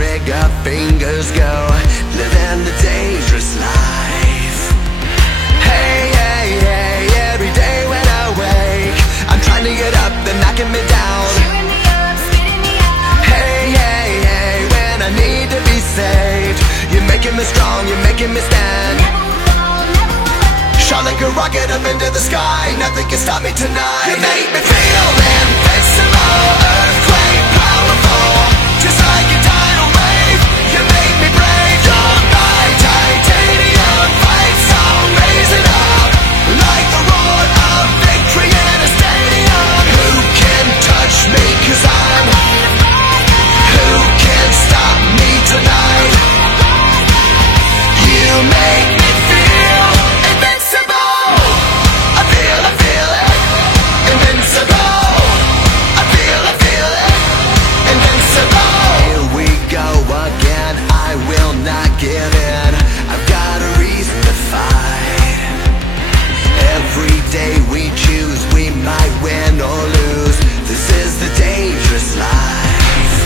trigger fingers go, living the dangerous life. Hey, hey, hey, every day when I wake, I'm trying to get up, they're knocking me down. Cheering me up, spitting me out. Hey, hey, hey, when I need to be saved, you're making me strong, you're making me stand. Never will fall, never will hurt. Shot like a rocket up into the sky, nothing can stop me tonight. You make me feel invincible, earthquake powerful, just like a tidal wave. You make me brave, you're my titanium fight song, raising up like the roar of victory in a stadium. Who can touch me, 'cause I'm who can stop me tonight? You make me feel invincible. I feel it, invincible. I feel it, invincible. Here we go again, I will not give in. I've got a reason to fight. Every day we choose, we might win or lose. This is the dangerous life.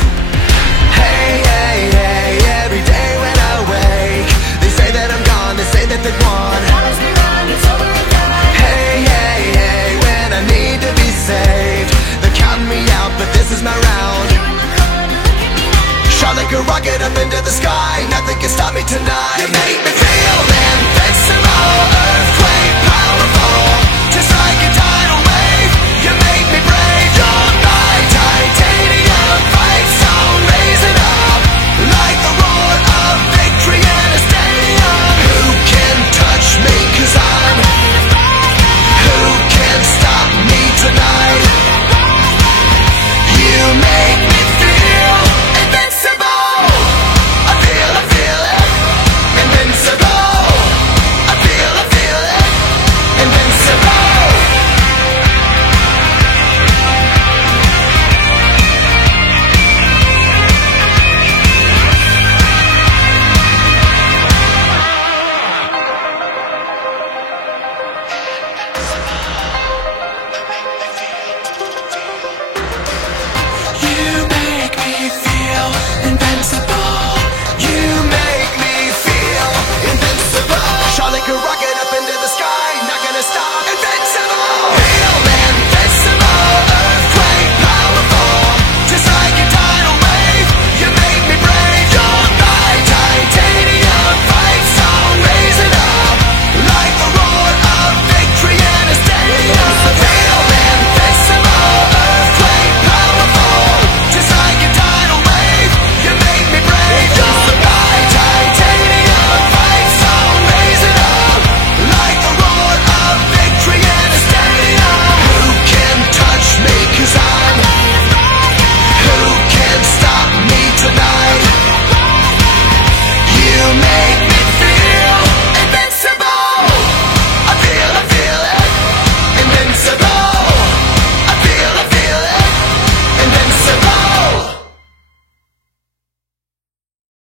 Hey, hey, hey, every day when I wake, they say that I'm gone, they say that they've won. Promise me run, it's over and done. Hey, hey, hey, when I need to be saved, they're counting me out, but this is my round. You're in the corner, look at me now. Shot like a rocket up into the sky, nothing can stop me tonight. You make me feel